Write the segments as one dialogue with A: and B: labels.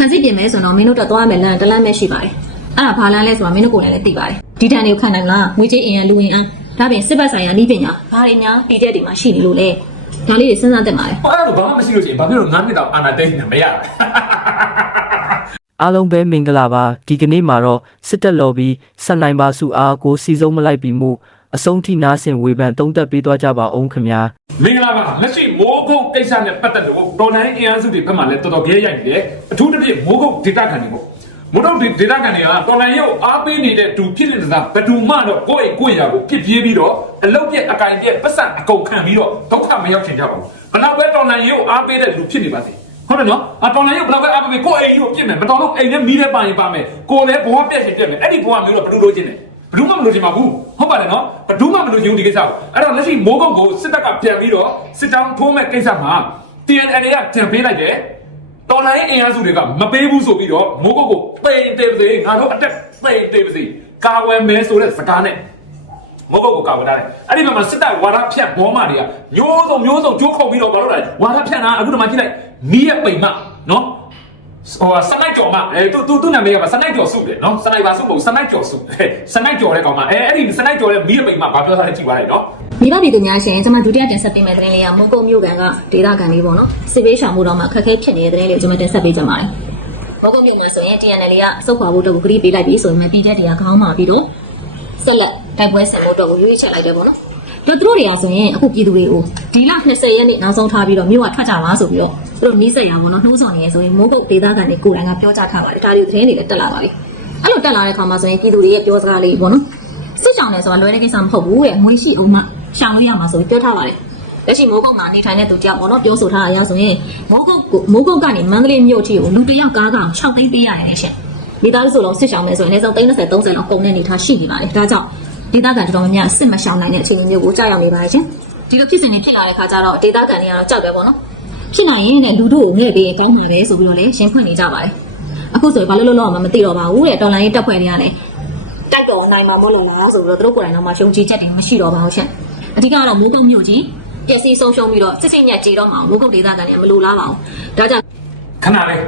A: ခန်းစစ်ပြင်မဲဆိုတော့မင်းတို့တော့သွားမယ်လမ်းတလမ်းပဲရှိပါတယ်အဲ့ဒါဘာလမ်းလဲဆိုတာမင်းတို့ကိုယ်လည်းသိပါတယ်ဒီတန်တွေကိုခံနိုင်မလားငွေကြေးအင်ရလူဝင်အားဒါပြင်စစ်ဘက်ဆိုင်ရာဤပညာဘာတွေများပြည်တဲ့တွေမှာရှိနေလို့လဲဒါလေးတွေစဉ်းစားသင့်ပါတယ်
B: ဟောအဲ့လိုဘာမှမရှိလို့ရှိရင်ဘာဖြစ်လို့9နှစ်တောင်အာနာတိတ်နေမရလဲ
C: အားလုံးပဲမင်္ဂလာပါဒီကနေ့မှာတော့စစ်တပ်လော်ပြီးဆက်နိုင်ပါစုအားကိုစီဆုံးမလိုက်ပြီးမှု အဆုံးထိနာဆင်ဝေဖန်တုံးသက်ပေးသွားကြပါအောင်ခင်ဗျာ
B: မင်္ဂလာပါလက်ရှိမိုးကုတ်ကိစ္စနဲ့ပတ်သက်လို့တော်လိုင်းအင်အားစုတွေဘက်မှလည်းတော်တော်ကြဲရိုက်နေတယ်အထူးသဖြင့်မိုးကုတ်ဒေတာခံတွေပေါ့မိုးကုတ်ဒေတာခံတွေကတော်လိုင်းရုပ်အားပေးနေတဲ့သူဖြစ်နေတာဘယ်သူမှတော့ကိုယ့်အိမ်ကိုယ့်ရာကိုပြစ်ပြေးပြီးတော့အလုတ်ပြက်အကင်ပြက်ပတ်စံအကုန်ခံပြီးတော့ဒုက္ခမရောက်ချင်ကြပါဘူးဘလောက်ပဲတော်လိုင်းရုပ်အားပေးတဲ့လူဖြစ်နေပါစေဟုတ်တယ်နော်အတော်လိုင်းရုပ်ဘလောက်ပဲအားပေးကိုယ့်အိမ်ကိုပြစ်မယ်မတော်လို့အိမ်နဲ့မီးတဲ့ပါရင်ပါမယ်ကိုယ်လည်းဘဝပြက်ချင်ပြက်မယ်အဲ့ဒီဘဝမျိုးတော့ဘယ်လိုလုပ်ချင်လဲ ဘယ်သူမှမလို့ချင်ပါဘူးဟုတ်ပါတယ်နော်ဘယ်သူမှမလို့ချင်ဘူးဒီကိစ္စကိုအဲ့တော့လက်ရှိမိုးကုတ်ကိုစစ်တပ်ကပြန်ပြီးတော့စစ်တောင်းထိုးမဲ့ကိစ္စမှာ TNL ကပြန်ပေးလိုက်တယ်တော်လိုင်းအင်အားစုတွေကမပေးဘူးဆိုပြီးတော့မိုးကုတ်ကိုပိန်တေးပါစေငါတို့အတက်ပိန်တေးပါစေကာဝယ်မဲဆိုတဲ့စကားနဲ့မိုးကုတ်ကိုကာဝယ်ထားတယ်အဲ့ဒီမှာစစ်တပ်ဝါရဖြတ်ဘောမတွေကမျိုးစုံမျိုးစုံကြိုးခုန်ပြီးတော့ဘာလို့လဲဝါရဖြတ်တာအခုတမှကြည့်လိုက်မီးရဲ့ပိန်မနော် ဟိုစနိုက်ကြော်မအဲသူသူသူနာမည်ကစနိုက်ကြော်စုတယ်နော်စနိုက်ပါစုမဟုတ်စနိုက်ကြော်စုစနိုက်ကြော်တဲ့ကောင်မအဲအဲ့ဒီစနိုက်ကြော်တဲ့မီးရပိန်မှာဘာပြောထားလဲကြည့်ပါလိုက်နော်
A: မိဘပြည်သူများရှင်ကျွန်မဒုတိယတင်ဆက်ပေးမယ့်သတင်းလေးကမွန်ကုတ်မြို့ကန်ကဒေတာကန်လေးပေါ့နော်စစ်ပေးရှောင်မှုတော့မှအခက်အခဲဖြစ်နေတဲ့သတင်းလေးကိုကျွန်မတင်ဆက်ပေးကြပါမယ်မွန်ကုတ်မြို့မှာဆိုရင် TNL ကစုတ်ခွာဖို့အတွက်ကိုဂရိပေးလိုက်ပြီဆိုရင်ပြည်ချက်တွေကခေါင်းမာပြီးတော့ဆက်လက်တိုက်ပွဲဆင်ဖို့အတွက်ကိုရွေးချယ်လိုက်တယ်ပေါ့နော် တို့သူတို့တွေကဆိုရင်အခုပြည်သူတွေကိုဒီလ20ရက်နေ့နောက်ဆုံးထားပြီးတော့မြို့ကထွက်ကြပါဆိုပြီးတော့သူတို့နီးစက်ရပါတော့နှိုးဆော်နေရဆိုရင်မိုးကုတ်ဒေတာကန်တွေကိုယ်တိုင်ကပြောကြားထားပါတယ်ဒါတွေသတင်းတွေလည်းတက်လာပါပြီအဲ့လိုတက်လာတဲ့ခါမှာဆိုရင်ပြည်သူတွေရဲ့ပြောစကားလေးပေါ့နော်စစ်ကြောင်တယ်ဆိုတာလွယ်တဲ့ကိစ္စမဟုတ်ဘူးတဲ့ငွေရှိအောင်မှရှောင်လို့ရမှာဆိုပြီးပြောထားပါတယ်လက်ရှိမိုးကုတ်မှာနေထိုင်တဲ့သူတယောက်ပေါ့နော်ပြောဆိုထားတာရောက်ဆိုရင်မိုးကုတ်ကိုမိုးကုတ်ကနေမန္တလေးမြို့ထိကိုလူတစ်ယောက်ကားကောင်6သိန်းပေးရတယ်တဲ့ရှင်မိသားစုလုံးစစ်ရှောင်မယ်ဆိုရင်အနည်းဆုံး30 30လောက်ကုန်တဲ့အနေထားရှိနေပါတယ်ဒါကြောင့် ဒေသခံတော်တော်များများစစ်မရှောင်နိုင်တဲ့အခြေအနေမျိုးကိုကြောက်ရောက်နေပါရှင်ဒီလိုဖြစ်စဉ်တွေဖြစ်လာတဲ့ခါကျတော့ဒေသခံတွေကတော့ကြောက်တယ်ပေါ့နော်ဖြစ်နိုင်ရင်တဲ့လူတို့ကိုငဲ့ပေးကောင်းမှာပဲဆိုပြီးတော့လေရှင်းဖွင့်နေကြပါတယ်အခုဆိုရင်ဘာလို့လို့လောက်အောင်မသိတော့ပါဘူးတဲ့တော်လိုင်းရေးတပ်ဖွဲ့တွေကလည်းတိုက်တော်နိုင်မှာမဟုတ်လို့လားဆိုပြီးတော့သူတို့ကိုယ်တိုင်တော့မှရှုံချချက်တွေမရှိတော့ပါဘူးရှင်အဓိကတော့မိုးကုတ်မြို့ကြီးပျက်စီးဆုံးရှုံးပြီးတော့စစ်စစ်ညက်ကြေတော့မှမိုးကုတ်ဒေသခံတွေကမလိုလားပါဘူးဒါကြောင့်
B: ခဏလေး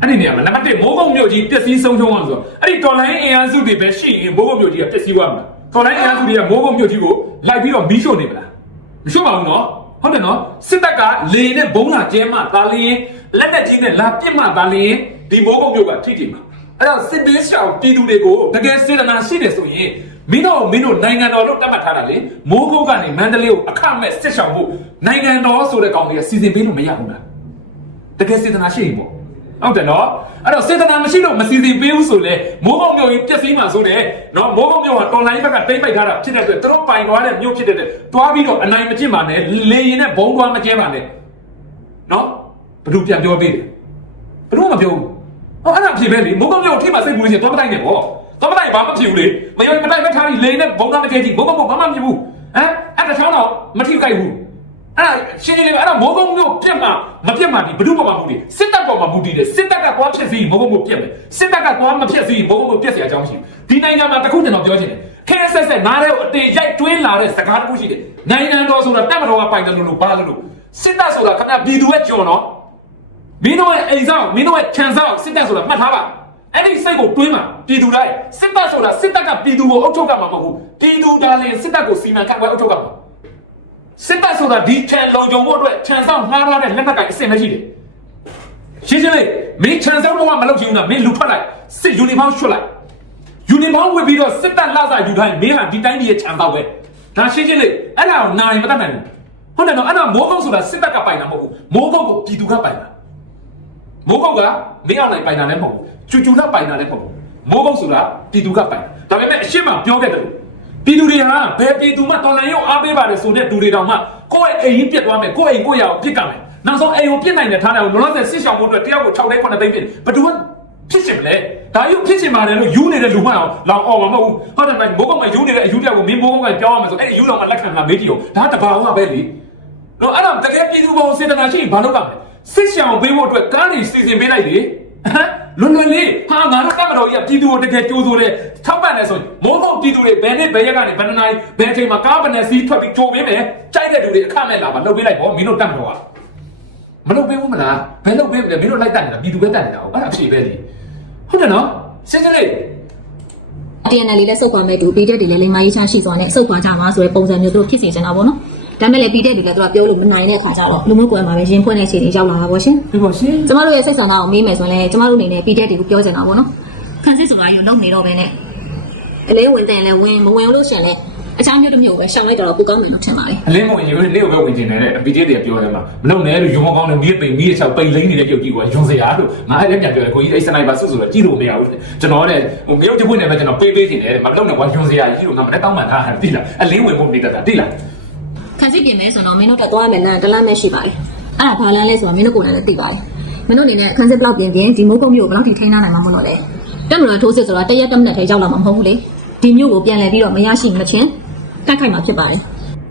B: အဲ့ဒီနေရာမှာနံပါတ်1မိုးကုတ်မြို့ကြီးပျက်စီးဆုံးရှုံးအောင်ဆိုတော့အဲ့ဒီတော်လိုင်းအင်အားစုတွေပဲရှိရင်မိုးကုတ်မြို့ကြီးကပျက်စီးသွားမှာ တော်လိုင်းအင်အားစုတွေကမိုးကုတ်မြို့ကြီးကိုလိုက်ပြီးတော့မီးရှို့နေမလားမရှို့ပါဘူးနော်ဟုတ်တယ်နော်စစ်တပ်ကလေနဲ့ဘုံလာကျဲမှဒါလျင်လက်တက်ကြီးနဲ့လာပစ်မှဒါလျင်ဒီမိုးကုတ်မြို့ကထိထိမှာအဲ့တော့စစ်ပေးရှောင်ပြည်သူတွေကိုတကယ်စေတနာရှိတယ်ဆိုရင်မင်းတို့မင်းတို့နိုင်ငံတော်လို့တတ်မှတ်ထားတာလေမိုးကုတ်ကနေမန္တလေးကိုအခမဲ့စစ်ရှောင်ဖို့နိုင်ငံတော်ဆိုတဲ့ကောင်တွေကစီစဉ်ပေးလို့မရဘူးလားတကယ်စေတနာရှိရင်ပေါ့ ဟုတ်တယ်နော်အဲ့တော့စေတနာမရှိလို့မစီစဉ်ပေးဘူးဆိုလေမိုးကုတ်မြို့ကြီးပျက်စီးမှဆိုတယ်နော်မိုးကုတ်မြို့ကတော်လိုင်းဘက်ကတိမ့်ပိုက်ထားတာဖြစ်တဲ့အတွက်သူတို့ပိုင်သွားတဲ့မြို့ဖြစ်တဲ့အတွက်တွားပြီးတော့အနိုင်မကျင့်ပါနဲ့လေရင်နဲ့ဘုံတွားမကျဲပါနဲ့နော်ဘယ်သူပြန်ပြောပေးတယ်ဘယ်သူမှမပြောဘူးဟောအဲ့ဒါဖြစ်ပဲလေမိုးကုတ်မြို့ထိမှစိတ်ပူလို့ရှိရင်တွားမတိုက်နဲ့ပေါ့တွားမတိုက်ဘာမှဖြစ်ဘူးလေမယုံမတိုက်မထားပြီးလေနဲ့ဘုံတွားမကျဲကြည့်မိုးကုတ်မြို့ဘာမှမဖြစ်ဘူးဟမ်အဲ့တချောင်းတော့မထိခိုက်ဘူး အဲ့ဒါရှင်းရှင်းလေးပဲအဲ့ဒါမိုးကုံမျိုးပြက်မှာမပြက်မှာဒီဘ누구ပေါ်မှာမူတည်စစ်တပ်ပေါ်မှာမူတည်တယ်စစ်တပ်ကသွားဖြစ်စီမိုးကုံမျိုးပြက်မယ်စစ်တပ်ကသွားမဖြစ်စီမိုးကုံမျိုးပြက်เสียအကြောင်းရှိဘူးဒီနိုင်ငံမှာတခုကျွန်တော်ပြောချင်တယ်ခဲဆက်ဆက်နားတဲ့ကိုအတေရိုက်တွင်းလာတဲ့စကားတစ်ခုရှိတယ်နိုင်ငံတော်ဆိုတာတက်မတော်ကပိုင်တယ်လို့လို့ဘာလို့လို့စစ်တပ်ဆိုတာခဏပြည်သူရဲ့ကြော်နော်မင်းတို့ရဲ့အိမ်ဆောင်မင်းတို့ရဲ့ခြံဆောင်စစ်တပ်ဆိုတာမှတ်ထားပါအဲ့ဒီစိတ်ကိုတွင်းမှာပြည်သူတိုင်းစစ်တပ်ဆိုတာစစ်တပ်ကပြည်သူကိုအုပ်ချုပ်ကမှာမဟုတ်ဘူးပြည်သူဒါလည်းစစ်တပ်ကိုစီမံခန့်ခွဲအုပ်ချုပ်ကမှာ စစ်တပ်ဆိုတာဒီခြံလုံခြုံဖို့အတွက်ခြံဆောင်ငှားထားတဲ့လက်နက်ကိုင်အဆင့်မရှိတယ်ရှင်းရှင်းလေးမင်းခြံဆောင်ဘဝမလုပ်ချင်ဘူးလားမင်းလူထွက်လိုက်စစ်ယူနီဖောင်းရွှတ်လိုက်ယူနီဖောင်းဝတ်ပြီးတော့စစ်တပ်လာစားယူတိုင်းမင်းဟာဒီတိုင်းပြည်ရဲ့ခြံဆောင်ပဲဒါရှင်းရှင်းလေးအဲ့ဒါကိုနိုင်မတတ်နိုင်ဘူးဟုတ်တယ်နော်အဲ့ဒါမိုးကုတ်ဆိုတာစစ်တပ်ကပိုင်တာမဟုတ်ဘူးမိုးကုတ်ကိုပြည်သူကပိုင်တာမိုးကုတ်ကမင်းအောင်နိုင်ပိုင်တာလည်းမဟုတ်ဘူးကျူကျူကပိုင်တာလည်းမဟုတ်ဘူးမိုးကုတ်ဆိုတာပြည်သူကပိုင်တာဒါပေမဲ့အရှိမပြောခဲ့တယ်လို့ ပြည်သူတွေဟာဘယ်ပြည်သူမှတော်လန်ရုံအားပေးပါတယ်ဆိုတဲ့သူတွေတောင်မှကိုယ့်ရဲ့အိမ်ကြီးပြတ်သွားမယ်ကိုယ့်အိမ်ကိုယ့်ရအောင်ပြစ်ကမယ်နောက်ဆုံးအိမ်ကိုပြစ်နိုင်တဲ့ထားတယ်ကိုလောလောဆယ်စစ်ဆောင်မှုအတွက်တယောက်ကို6သိန်း9သိန်းပြစ်ဘယ်သူမှဖြစ်ချင်မလဲဒါယူဖြစ်ချင်ပါတယ်လို့ယူနေတဲ့လူမှအောင်လောင်အောင်မဟုတ်ဘူးဟုတ်တယ်မမိုးကုတ်ကယူနေတဲ့အယူတယောက်ကိုမင်းမိုးကုတ်ကပြောင်းရမယ်ဆိုအဲ့ဒီယူတော်မှလက်ခံလာမေးကြည့်အောင်ဒါတဘာဝပဲလေတော့အဲ့ဒါတကယ်ပြည်သူဘောစေတနာရှိရင်ဘာလုပ်ကမလဲစစ်ဆောင်ပေးဖို့အတွက်ကားနေစီစဉ်ပေးလိုက်လေဟမ် လွန်လွန်လေးဟာငါတို့ကမတော်ကြီးကပြည်သူကိုတကယ်ကြိုးဆိုတယ်ထောက်ပံ့တယ်ဆိုရင်မိုးကုတ်ပြည်သူတွေဘယ်နဲ့ဘယ်ရက်ကနေဘယ်နှစ်နာရီဘယ်အချိန်မှာကားဘယ်နဲ့စီးထွက်ပြီးကြိုပေးမယ်ကြိုက်တဲ့လူတွေအခမဲ့လာပါလှုပ်ပေးလိုက်ပေါ့မင်းတို့တတ်မတော်ကမလုပ်ပေးဘူးမလားဘယ်လုပ်ပေးမလဲမင်းတို့လိုက်တတ်နေတာပြည်သူပဲတတ်နေတာဟုတ်အဲ့ဒါအဖြေပဲလေဟုတ်တယ်နော်စင်စင်လေး
A: TNL လေးလည်းစုပ်ခွာမဲ့တူ PDF တွေလည်းလိမ္မာရေးချရှိစွာနဲ့စုပ်ခွာကြမှာဆိုတဲ့ပုံစံမျိုးသူတို့ဖြစ်စီချင်တာပေါ့နော် ဒါမဲ့လည်း PDF တွေလည်းသူကပြောလို့မနိုင်တဲ့အခါကျတော့လူမျိုးကွယ်မှာပဲရင်ဖွင့်တဲ့အခြေအနေရောက်လာတာပေါ့ရှင်
B: ဒီပေါ့ရှင်
A: ကျမတို့ရဲ့စိတ်ဆန္ဒကိုမေးမယ်ဆိုရင်လည်းကျမတို့အနေနဲ့ PDF တွေကိုပြောချင်တာပေါ့နော်ခံစစ်ဆိုတာယူလုံးနေတော့ပဲနဲ့အလဲဝင်တယ်လဲဝင်မဝင်လို့ရှင်လဲအချားမျိုးတစ်မျိုးပဲရှောင်လိုက်တော့ပိုကောင်းမယ်လို့ထင်ပါတယ်
B: အလင်းမဝင်ရေနေကိုပဲဝင်ကျင်တယ်တဲ့ BJ တွေကပြောတယ်မှာမလုံနဲ့လို့ယူမကောင်းတယ်မီးပိန်မီးချောက်ပိန်လိမ့်နေတဲ့ပြုတ်ကြီးကယွန်စရာလို့ငါအဲ့လည်းပြန်ပြောတယ်ကိုကြီးအဲ့စနိုက်ပါဆွတ်ဆိုတော့ကြည့်လို့မရဘူးကျွန်တော်တဲ့ဟိုငရုတ်တပွင့်နဲ့ပဲကျွန်တော်ပေးပေးနေတယ်မလုံနဲ့ကွာယွန်စရာကြီးလို့ငါမတက်တောင်းမှန်တာတိလားအလင်းဝင်ဖို့နေတတ်တာတိလား
A: ခံ စစ်ပြင်မယ်ဆိုတော့မင်းတို့တက်သွားမယ်နဲ့တလန့်မဲ့ရှိပါတယ်အဲ့ဒါဘာလန်းလဲဆိုတော့မင်းတို့ကိုယ်လည်းသိပါတယ်မင်းတို့အနေနဲ့ခံစစ်ဘလောက်ပြင်ပြင်ဒီမိုးကုတ်မျိုးကိုဘယ်လောက်ထိထိန်းထားနိုင်မှာမဟုတ်တော့လဲတက်မလို့ထိုးစစ်ဆိုတာတရက်တက်မနဲ့ထဲရောက်လာမှာမဟုတ်ဘူးလေဒီမျိုးကိုပြန်လဲပြီးတော့မရရှိမချင်းတိုက်ခိုက်မှာဖြစ်ပါတယ်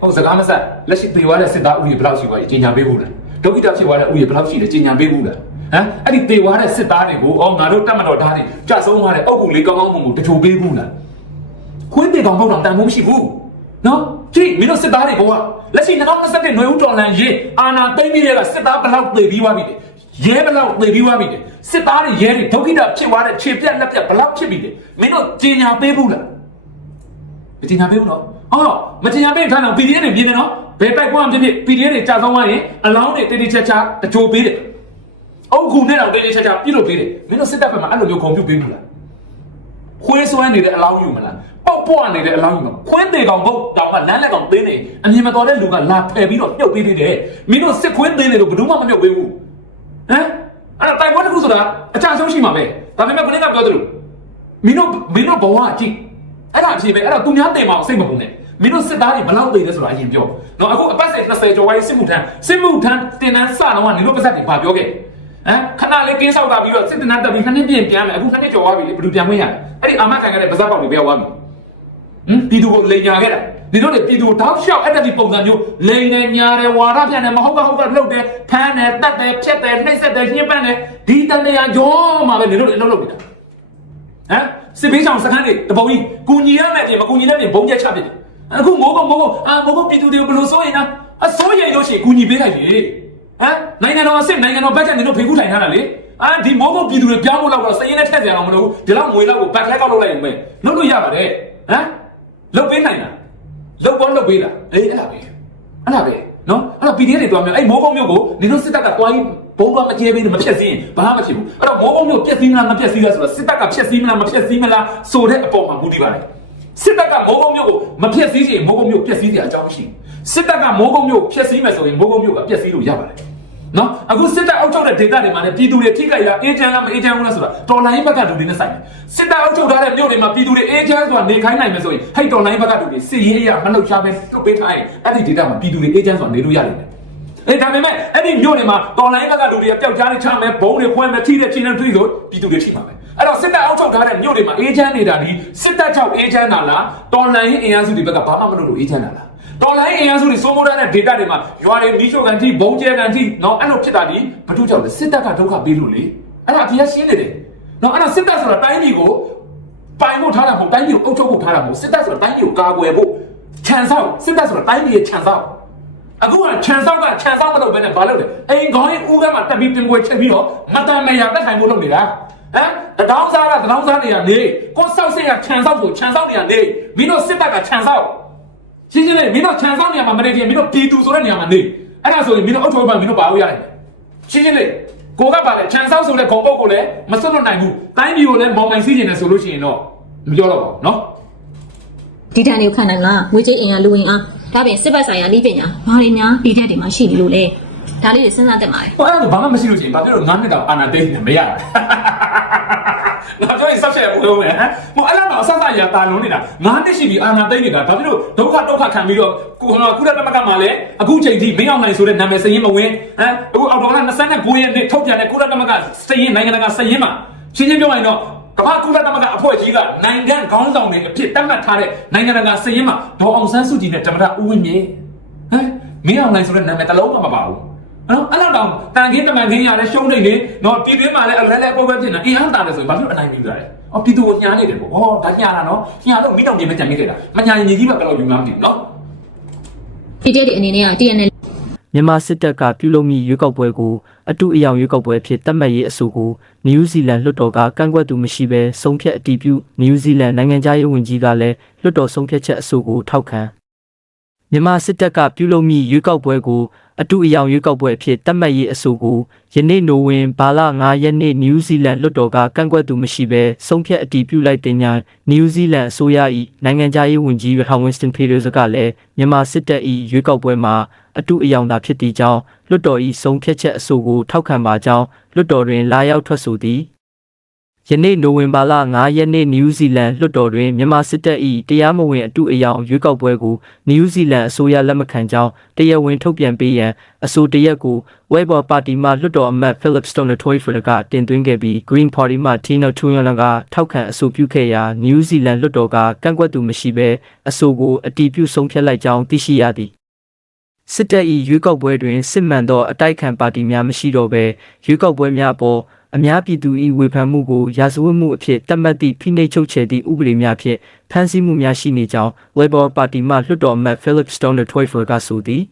B: ဟုတ်စကားမဆက်လက်ရှိပြေသွားတဲ့စစ်သားဥယျာဉ်ဘယ်လောက်ရှိပါလဲကြီးညာပေးဘူးလားဒုက္ခိတဖြစ်သွားတဲ့ဥယျာဉ်ဘယ်လောက်ရှိလဲကြီးညာပေးဘူးလားဟမ်အဲ့ဒီပြေသွားတဲ့စစ်သားတွေကိုအော်ငါတို့တက်မတော်ဓာတ်တွေကြဆုံးသွားတဲ့အုပ်ကူလေးကောင်းကောင်းမွန်မွန်တချို့ပေးဘူးလားခွင်းတေကောင်ပေါက်တော့တန်ဖို့မရှိဘူးနော်ကြည့်မင်းတို့စစ်သားတွေက လက်ရှိ2021နွေဦးတော်လန်ရေးအာနာသိမ့်ပြီးတဲ့ကစစ်သားဘယ်လောက်သေပြီးသွားပြီလဲရဲဘယ်လောက်သေပြီးသွားပြီလဲစစ်သားတွေရဲတွေဒုက္ခိတဖြစ်သွားတဲ့ခြေပြက်လက်ပြက်ဘယ်လောက်ဖြစ်ပြီလဲမင်းတို့ကြီးညာပေးဘူးလားမတင်ညာပေးဘူးနော်ဟောမတင်ညာပေးထားတော့ PDF တွေပြင်းတယ်နော်ဘယ်တိုက်ပွဲမှဖြစ်ဖြစ် PDF တွေကြာဆုံးသွားရင်အလောင်းတွေတိတိကျကျတကြိုပေးတယ်အုတ်ခုနဲ့တော့တိတိကျကျပြစ်လို့ပေးတယ်မင်းတို့စစ်တပ်ဘက်မှာအဲ့လိုမျိုးဂုံပြုတ်ပေးဘူးလားခွေးစွမ်းနေတဲ့အလောင်းယူမလား ပေါက်ပွားနေတဲ့အလောင်းယူမလားခွင်းတေကောင်ဘုတ်တောင်ကလမ်းလက်ကောင်သေးနေအမြင်မတော်တဲ့လူကလာဖယ်ပြီးတော့မြုပ်ပေးသေးတယ်မင်းတို့စစ်ခွင်းသေးနေလို့ဘယ်သူမှမမြုပ်ပေးဘူးဟမ်အဲ့ဒါတိုက်ပွဲတစ်ခုဆိုတာအကြဆုံးရှိမှာပဲဒါပေမဲ့ဘယ်နည်းကပြောသလိုမင်းတို့မင်းတို့ဘဝကြည့်အဲ့ဒါအဖြစ်ပဲအဲ့ဒါသူများတင်မအောင်စိတ်မပူနဲ့မင်းတို့စစ်သားတွေဘလောက်သေးလဲဆိုတာအရင်ပြောနော်အခုအပတ်စဉ်20ကျော်ဝိုင်းစစ်မှုထမ်းစစ်မှုထမ်းတင်တန်းစတော့ကနေတို့ပါဇက်တွေဘာပြောခဲ့ဟမ်ခဏလေးကင်းဆောက်တာပြီးတော့စစ်တင်တန်းတက်ပြီးခဏပြင်ပြန်မယ်အခုခဏကျော်သွားပြီလေဘယ်လိုပြန်ဝင်ရလဲအဲ့ဒီအာမခံခဲ့တဲ့ပါဇက်ပေါက်တွေပြောသွားပြီဟ မ်ပြည်သူကိုလိန်ညာခဲ့တာဒီတို့တွေပြည်သူတောက်လျှောက်အဲ့ဒီပုံစံမျိုးလိန်နဲ့ညာတယ်ဝါရပြန်တယ်မဟုတ်ကဟုတ်ကလှုပ်တယ်ဖမ်းတယ်တတ်တယ်ဖြတ်တယ်နှိပ်စက်တယ်ညှဉ်းပန်းတယ်ဒီတန်တရားကြောမှာပဲနေတို့တွေအလုပ်လုပ်နေတာဟမ်စစ်ဘေးဆောင်စခန်းတွေတပုံကြီးကူညီရမယ်ပြင်မကူညီတဲ့ပြင်ဘုံချက်ချပစ်တယ်အခုမိုးကုံမိုးကုံအာမိုးကုံပြည်သူတွေကိုဘယ်လိုစိုးရင်နာအစိုးရိမ်လို့ရှိရင်ကူညီပေးလိုက်လေဟမ်နိုင်ငံတော်အစစ်နိုင်ငံတော်ဘက်ကနေတော့ဖေကူးထိုင်ထားတာလေအာဒီမိုးကုံပြည်သူတွေပြောင်းဖို့လောက်တော့စရင်နဲ့ထက်ကြအောင်မလို့ဒီလောက်ငွေလောက်ကိုဘက်လက်ကောက်လုပ်လိုက်ရင်ပဲလုပ်လို့ရပါတယ်ဟမ် လုပ်ပေးနိုင်လားလုပ်ပေါ်လုပ်ပေးလားအေးအဲ့ဒါပဲအဲ့ဒါပဲနော်အဲ့တော့ PDF တွေတွားမြောက်အဲ့မိုးကုံမျိုးကိုနေတို့စစ်တပ်ကတွားရင်ဘုံကမကျဲပေးတယ်မဖြက်စည်းရင်ဘာမှမဖြစ်ဘူးအဲ့တော့မိုးကုံမျိုးပြက်စည်းမလားမပြက်စည်းလားဆိုတော့စစ်တပ်ကဖြက်စည်းမလားမဖြက်စည်းမလားဆိုတဲ့အပေါ်မှာမူတည်ပါတယ်စစ်တပ်ကမိုးကုံမျိုးကိုမဖြက်စည်းရင်မိုးကုံမျိုးပြက်စည်းတဲ့အကြောင်းမရှိဘူးစစ်တပ်ကမိုးကုံမျိုးဖြက်စည်းမယ်ဆိုရင်မိုးကုံမျိုးကပြက်စည်းလို့ရပါတယ် နော်အခုစစ်တပ်အောက်ချုပ်တဲ့ဒေသတွေမှာလည်းပြည်သူတွေထိခိုက်လားအေဂျင့်လားမအေဂျင့်ဘူးလားဆိုတာတော်လိုင်းဘက်ကလူတွေနဲ့ဆိုင်တယ်စစ်တပ်အောက်ချုပ်ထားတဲ့မြို့တွေမှာပြည်သူတွေအေဂျင့်ဆိုတာနေခိုင်းနိုင်မယ်ဆိုရင်ဟိတ်တော်လိုင်းဘက်ကလူတွေစစ်ရေးအရာမနှုတ်ရှားပဲတွတ်ပေးထားရင်အဲ့ဒီဒေသမှာပြည်သူတွေအေဂျင့်ဆိုတာနေလို့ရတယ်အေးဒါပေမဲ့အဲ့ဒီမြို့တွေမှာတော်လိုင်းဘက်ကလူတွေကပျောက်ကြားနေချမယ်ဘုံတွေခွဲမယ်ထိတဲ့ချင်းနဲ့တွေ့လို့ပြည်သူတွေထိမှာပဲအဲ့တော့စစ်တပ်အောက်ချုပ်ထားတဲ့မြို့တွေမှာအေဂျင့်နေတာဒီစစ်တပ်ကြောင့်အေဂျင့်တာလားတော်လိုင်းအင်အားစုတွေဘက်ကဘာမှမလုပ်လို့အေဂျင့်တာလား တော်လိုင်းအင်အားစုတွေစိုးမိုးထားတဲ့ဒေတာတွေမှာရွာတွေမီးရှို့ကန်ထိဘုံကျဲကန်ထိနော်အဲ့လိုဖြစ်တာဒီဘာလို့ကြောက်လဲစစ်တပ်ကဒုက္ခပေးလို့လေအဲ့ဒါအပြည့်ရှင်းနေတယ်နော်အဲ့ဒါစစ်တပ်ဆိုတာတိုင်းပြည်ကိုပိုင်ဖို့ထားတာမဟုတ်တိုင်းပြည်ကိုအုပ်ချုပ်ဖို့ထားတာမဟုတ်စစ်တပ်ဆိုတာတိုင်းပြည်ကိုကာကွယ်ဖို့ခြံစောက်စစ်တပ်ဆိုတာတိုင်းပြည်ရဲ့ခြံစောက်အခုကခြံစောက်ကခြံစောက်မလုပ်ဘဲနဲ့ဘာလုပ်လဲအိမ်ခေါင်းရင်ဦးကမှတက်ပြီးတင်ွယ်ချက်ပြီးတော့မတန်မရတက်ထိုင်ဖို့လုပ်နေတာဟမ်တတောင်းစားကတတောင်းစားနေရနေကိုဆောက်စင်ကခြံစောက်ကိုခြံစောက်နေရနေမင်းတို့စစ်တပ်ကခြံစောက် ရှင်းရှင်းလေးမင်းတို့ခြံစောက်နေရမှာမနေခင်မင်းတို့ပြည်သူဆိုတဲ့နေရာမှာနေအဲ့ဒါဆိုရင်မင်းတို့အုပ်ချုပ်ပါမင်းတို့ဘာလို့ရလဲရှင်းရှင်းလေးကိုကပါလေခြံစောက်ဆိုတဲ့ဂုံပုတ်ကိုလည်းမစွတ်လွတ်နိုင်ဘူးတိုင်းပြည်ကိုလည်းမောင်မိုင်စီးကျင်တယ်ဆိုလို့ရှိရင်တော့မပြောတော့ပါဘူးနော်
A: ဒီတန်တွေကိုခံနိုင်လားငွေကြေးအင်အားလူဝင်အားဒါပြင်စစ်ဘက်ဆိုင်ရာနည်းပညာဘာတွေများ PDF တွေမှာရှိနေလို့လဲ ဒါလေးတွေစဉ်းစားတတ်ပါတယ်
B: ဟိုအဲ့ဒါဘာမှမရှိလို့ရှိရင်ဘာဖြစ်လို့ငါးနှစ်တောင်အာနာသိနေမရဘူးငါပြောရင်ဆက်ချက်ဘူးမယ်ဟမ်ဟိုအဲ့လောက်တော့ဆက်ဆက်ရတာလုံးနေတာငါးနှစ်ရှိပြီအာနာသိနေတာဘာဖြစ်လို့ဒုက္ခဒုက္ခခံပြီးတော့ကိုကတော့ကုလသမဂ္ဂမှာလည်းအခုချိန်ထိမင်းအောင်နိုင်ဆိုတဲ့နာမည်စရင်မဝင်ဟမ်အခုအော်တိုက29ရက်နေ့ထုတ်ပြန်တဲ့ကုလသမဂ္ဂစရင်နိုင်ငံတကာစရင်မှာရှင်းရှင်းပြောရင်တော့ကမ္ဘာကုလသမဂ္ဂအဖွဲ့ကြီးကနိုင်ငံခေါင်းဆောင်တွေအဖြစ်တတ်မှတ်ထားတဲ့နိုင်ငံတကာစရင်မှာဒေါ်အောင်ဆန်းစုကြည်နဲ့ဓမ္မရဦးဝင်းမြင့်ဟမ်မင်းအောင်နိုင်ဆိုတဲ့နာမည်တစ်လုံးမှမပါဘူး နော်အဲ့လောက်တော့တန်ခင်းတမန်ခင်းရလဲရှုံးနေနေနော်ပြည်တွင်းမှာလည်းအလဲလဲပွဲပွဲဖြစ်နေအင်အားတာတယ်ဆိုရင်ဘာဖြစ်လို့အနိုင်ပြီးကြလဲအော်ပြည်သူကိုညားနေတယ်ပေါ့ဟောဒါညားတာနော်ညားလို့မိတောင်ပြင်မဲ့ကြံမိခဲ့တာမညာရင်ညီကြီးပဲဘယ်လိုယူမှန်းမသိဘူးနော်
A: PDF တွေအနေနဲ့က TNL
C: မြန်မာစစ်တပ်ကပြုလုပ်မိရွေးကောက်ပွဲကိုအတူအယောင်ရွေးကောက်ပွဲဖြစ်သတ်မှတ်ရေးအဆိုကိုနယူးဇီလန်လွှတ်တော်ကကန့်ကွက်သူမရှိဘဲဆုံးဖြတ်အတည်ပြုနယူးဇီလန်နိုင်ငံသားရေးဝန်ကြီးကလည်းလွှတ်တော်ဆုံးဖြတ်ချက်အဆိုကိုထောက်ခံမြန်မာစစ်တပ်ကပြုလုပ်မိရွေးကောက်ပွဲကို အတူအယောင်ရွေးကောက်ပွဲဖြစ်သတ်မှတ်ရေးအဆိုကိုယနေ့နိုဝင်ဘာလ9ရက်နေ့နယူးဇီလန်လွှတ်တော်ကကန့်ကွက်သူမရှိဘဲဆုံးဖြတ်အတည်ပြုလိုက်တဲ့ညနယူးဇီလန်အစိုးရ၏နိုင်ငံသားရေးဝန်ကြီးရဟန်ဝင်းစတန်ဖီရိုစ်ကလည်းမြန်မာစစ်တပ်၏ရွေးကောက်ပွဲမှာအတူအယောင်သာဖြစ်သည့်ကြောင်းလွှတ်တော်၏ဆုံးဖြတ်ချက်အဆိုကိုထောက်ခံပါကြောင်းလွှတ်တော်တွင်လာရောက်ထွက်ဆိုသည် ယနေ့နိုဝင်ဘာလ9ရက်နေ့နယူးဇီလန်လွှတ်တော်တွင်မြန်မာစစ်တပ်၏တရားမဝင်အတုအယောင်ရွေးကောက်ပွဲကိုနယူးဇီလန်အစိုးရလက်မခံကြောင်းတရားဝင်ထုတ်ပြန်ပေးရန်အဆိုတရက်ကို Weibo ပါတီမှလွှတ်တော်အမတ် Philip Stoner-Toifer ကတင်သွင်းခဲ့ပြီး Green Party မှ Tina Tuyonla ကထောက်ခံအဆိုပြုခဲ့ရာနယူးဇီလန်လွှတ်တော်ကကန့်ကွက်သူမရှိဘဲအဆိုကိုအတည်ပြုဆုံးဖြတ်လိုက်ကြောင်းသိရှိရသည်စစ်တပ်၏ရွေးကောက်ပွဲတွင်စစ်မှန်သောအတိုက်ခံပါတီများမရှိတော့ဘဲရွေးကောက်ပွဲများအပေါ် အများပြည်သူ၏ဝေဖန်မှုကိုရာဇဝတ်မှုအဖြစ်သတ်မှတ်သည့်ဖိနှိပ်ချုပ်ချယ်သည့်ဥပဒေများဖြင့်ဖမ်းဆီးမှုများရှိနေကြောင်း Labour ပါတီမှလွှတ်တော်အမတ် Philip Stoner-Toifer ကဆိုသည်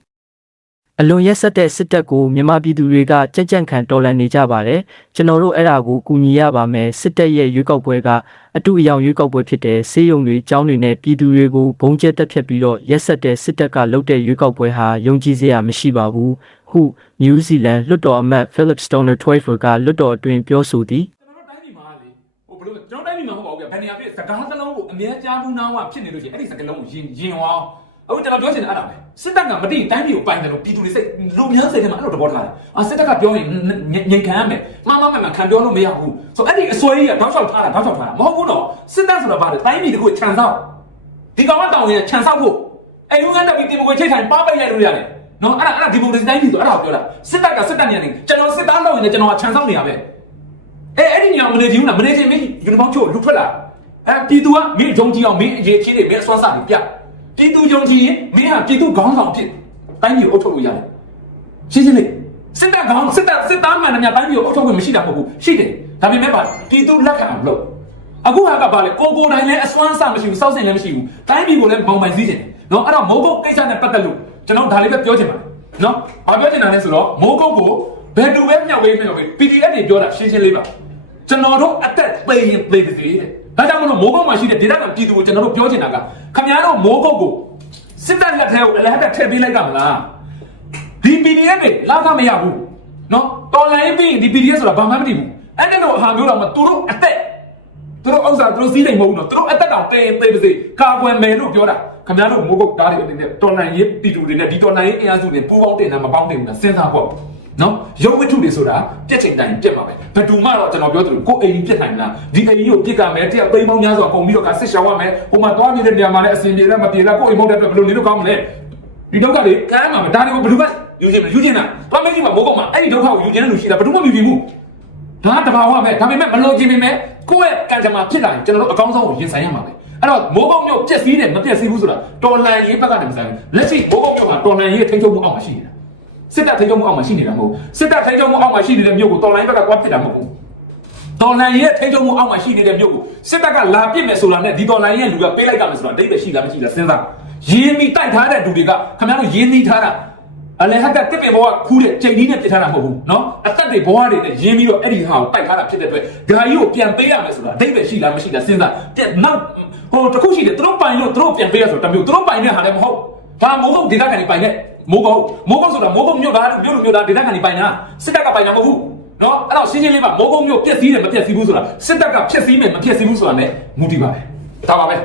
C: အလွန်ရက်ဆက်တဲ့စစ်တပ်ကိုမြန်မာပြည်သူတွေကကြက်ကြန့်ခံတော်လှန်နေကြပါတယ်ကျွန်တော်တို့အဲ့ဒါကိုကူညီရပါမယ်စစ်တပ်ရဲ့ရွေးကောက်ပွဲကအတူအယောင်ရွေးကောက်ပွဲဖြစ်တဲ့ဆေးရုံတွေကျောင်းတွေနဲ့ပြည်သူတွေကိုဘုံကျက်တက်ဖြတ်ပြီးတော့ရက်ဆက်တဲ့စစ်တပ်ကလုပ်တဲ့ရွေးကောက်ပွဲဟာယုံကြည်စရာမရှိပါဘူး ဟုနယူးဇီလန်လွှတ်တော်အမတ် Philip Stoner-Toifer ကလွှတ်တော်အတွင်းပြောဆိုသည်
B: ကျွန်တော်တို့တိုင်းပြည်မှာလေဟိုဘယ်လိုကျွန်တော်တိုင်းပြည်မှာမဟုတ်ပါဘူးဗျဘယ်နေရာဖြစ်စကားတစ်လုံးကိုအများကြားဘူးနားဝဖြစ်နေလို့ရှိရင်အဲ့ဒီစကားလုံးကိုယင်ယင်အောင်အခုကျွန်တော်ပြောချင်တယ်အဲ့ဒါပဲစစ်တပ်ကမတိတိုင်းပြည်ကိုပိုင်တယ်လို့ပြည်သူတွေစိတ်လူများစိတ်ထဲမှာအဲ့လိုသဘောထားတယ်အာစစ်တပ်ကပြောရင်ငင်ခံရမယ်မမမမခံပြောလို့မရဘူးဆိုအဲ့ဒီအစွဲကြီးကတောက်လျှောက်ထားတာတောက်လျှောက်ထားတာမဟုတ်ဘူးတော့စစ်တပ်ဆိုတာဘာလဲတိုင်းပြည်တခုခြံစောက်ဒီကောင်ကတောင်းရင်ခြံစောက်ဖို့အဲ့လူကတက်ပြီးတင်မွေချိတ်ထိုင်ပါပိတ်လိုက်လို့ရတယ် နော်အဲ့ဒါအဲ့ဒါဒီမိုကရေစီတိုင်းပြည်ဆိုအဲ့ဒါကိုပြောတာစစ်တပ်ကစစ်တပ်နေနေကျွန်တော်စစ်သားလုပ်ရင်လည်းကျွန်တော်ကခြံစောက်နေရပဲအဲအဲ့ဒီနေရာမနေချင်ဘူးလားမနေချင်မင်းယူနီဖောင်းချို့လူထွက်လာအဲပြည်သူကမင်းယုံကြည်အောင်မင်းအရေးကြီးတယ်မင်းအစွမ်းစားတွေပြပြည်သူယုံကြည်ရင်မင်းဟာပြည်သူခေါင်းဆောင်ဖြစ်တိုင်းပြည်ကိုအုပ်ချုပ်လို့ရတယ်ရှင်းရှင်းလေးစစ်တပ်ခေါင်းစစ်တပ်စစ်သားမှန်တယ်များတိုင်းပြည်ကိုအုပ်ချုပ်ခွင့်မရှိတာမဟုတ်ဘူးရှိတယ်ဒါပေမဲ့ပါပြည်သူလက်ခံလို့အခုဟာကပါလေကိုကိုတိုင်းလည်းအစွမ်းစားမရှိဘူးစောက်စင်လည်းမရှိဘူးတိုင်းပြည်ကိုလည်းမောင်ပိုင်စည်းချင်တယ်နော်အဲ့တော့မိုးကုတ်ကိစ္စနဲ့ပတ်သက်လို့ ကျွန်တော်ဒါလေးပဲပြောချင်ပါတယ်နော်ဘာပြောချင်တာလဲဆိုတော့မိုးကုတ်ကိုဘယ်သူပဲမြောက်ဝေးမြောက်ဝေး PDF တွေပြောတာရှင်းရှင်းလေးပါကျွန်တော်တို့အသက်သေရင်သေပါစေတဲ့။ဒါကြောင့်မလို့မိုးကုတ်မှာရှိတဲ့ဒေသခံပြည်သူကိုကျွန်တော်တို့ပြောချင်တာကခမရတို့မိုးကုတ်ကိုစစ်တပ်လက်ထဲကိုအလဟတ်ထည့်ပေးလိုက်ကမလား။ဒီ PDF တွေလာကမရဘူး။နော်တော်လိုင်းပြီးရင်ဒီ PDF ဆိုတာဘာမှမသိဘူး။အဲ့တဲ့တော့ဟာမျိုးတော့မသူတို့အသက် သူတို့ဥစ္စာသူတို့စီးတယ်မဟုတ်ဘူးနော်သူတို့အသက်တောင်သေရင်သေပါစေကာကွယ်မယ်လို့ပြောတာခမရတို့မိုးကုတ်တားတွေအနေနဲ့တော်လိုင်းရေးပြည်သူတွေနဲ့ဒီတော်လိုင်းရေးအင်အားစုတွေပူးပေါင်းတင်တာမပေါင်းတင်ဘူးလားစဉ်းစားဖို့နော်ရုပ်ဝတ္ထုတွေဆိုတာပြက်ချိန်တိုင်းပြက်မှာပဲဘယ်သူမှတော့ကျွန်တော်ပြောသလိုကိုယ်အိမ်ကြီးပြက်နိုင်မလားဒီအိမ်ကြီးကိုပြက်ကမယ်တရားသိမ်းပေါင်းများစွာပုံပြီးတော့ကစစ်ရှောင်ရမယ်ဟိုမှာသွားနေတဲ့နေရာမှာလည်းအစင်ပြေလည်းမပြေလည်းကိုယ်အိမ်မဟုတ်တဲ့အတွက်ဘယ်လိုနေလို့ကောင်းမလဲဒီဒုက္ခတွေကမ်းမှာမဒါတွေကိုဘယ်သူကယူခြင်းမယူခြင်းလားသွားမင်းကြီးမှာမိုးကောင်မှာအဲ့ဒီဒုက္ခကိုယူခြင်းတဲ့လူရှိတာဘယ်သူမှမယူဘူး ဒါတဘာဝပဲဒါပေမဲ့မလို့ခြင်းပေမဲ့ကိုယ့်ရဲ့ကံကြမ္မာဖြစ်လာရင်ကျွန်တော်တို့အကောင်းဆုံးကိုရင်ဆိုင်ရမှာပဲအဲ့တော့မိုးကောင်မျိုးပြက်စီးတယ်မပြက်စီးဘူးဆိုတာတော်လန်ရေးဘက်ကနေမဆိုင်ဘူးလက်ရှိမိုးကောင်မျိုးမှာတော်လန်ရေးထိန်းချုပ်မှုအောက်မှာရှိနေတာစစ်တပ်ထိန်းချုပ်မှုအောက်မှာရှိနေတာမဟုတ်စစ်တပ်ထိန်းချုပ်မှုအောက်မှာရှိနေတဲ့မြို့ကိုတော်လိုင်းဘက်ကကွာဖြစ်တာမဟုတ်ဘူးတော်လိုင်းရဲ့ထိန်းချုပ်မှုအောက်မှာရှိနေတဲ့မြို့ကိုစစ်တပ်ကလာပစ်မယ်ဆိုတာနဲ့ဒီတော်လိုင်းရဲ့လူကပေးလိုက်ကမယ်ဆိုတာအတိတ်ပဲရှိလားမရှိလားစဉ်းစားရင်းပြီးတိုက်ထားတဲ့လူတွေကခင်ဗျားတို့ရင်းနှီးထားတာ အလဲဟက်ကတစ်ပင်ဘောကခူးတဲ့ချိန်ကြီးနဲ့ပြစ်ထားတာမဟုတ်ဘူးเนาะအသက်တွေဘောတွေနဲ့ရင်းပြီးတော့အဲ့ဒီဟာကိုတိုက်ထားတာဖြစ်တဲ့အတွက်ဓာကြီးကိုပြန်ပေးရမယ်ဆိုတာအတိတ်ပဲရှိလားမရှိလားစဉ်းစားတဲ့နောက်ဟိုတခုရှိတယ်သူတို့ပိုင်လို့သူတို့ပြန်ပေးရဆိုတော့တမျိုးသူတို့ပိုင်တဲ့ဟာလည်းမဟုတ်ဒါမိုးကုတ်ဒေသခံတွေပိုင်တဲ့မိုးကုတ်မိုးကုတ်ဆိုတာမိုးကုတ်မြို့သားမြို့လူမြို့သားဒေသခံတွေပိုင်တာစစ်တပ်ကပိုင်တာမဟုတ်ဘူးနော်အဲ့တော့ရှင်းရှင်းလေးပါမိုးကုတ်မြို့ပြက်စီးတယ်မပြက်စီးဘူးဆိုတာစစ်တပ်ကဖျက်ဆီးမယ်မဖျက်ဆီးဘူးဆိုတာ ਨੇ မူတည်ပါတယ်ဒါပါပဲ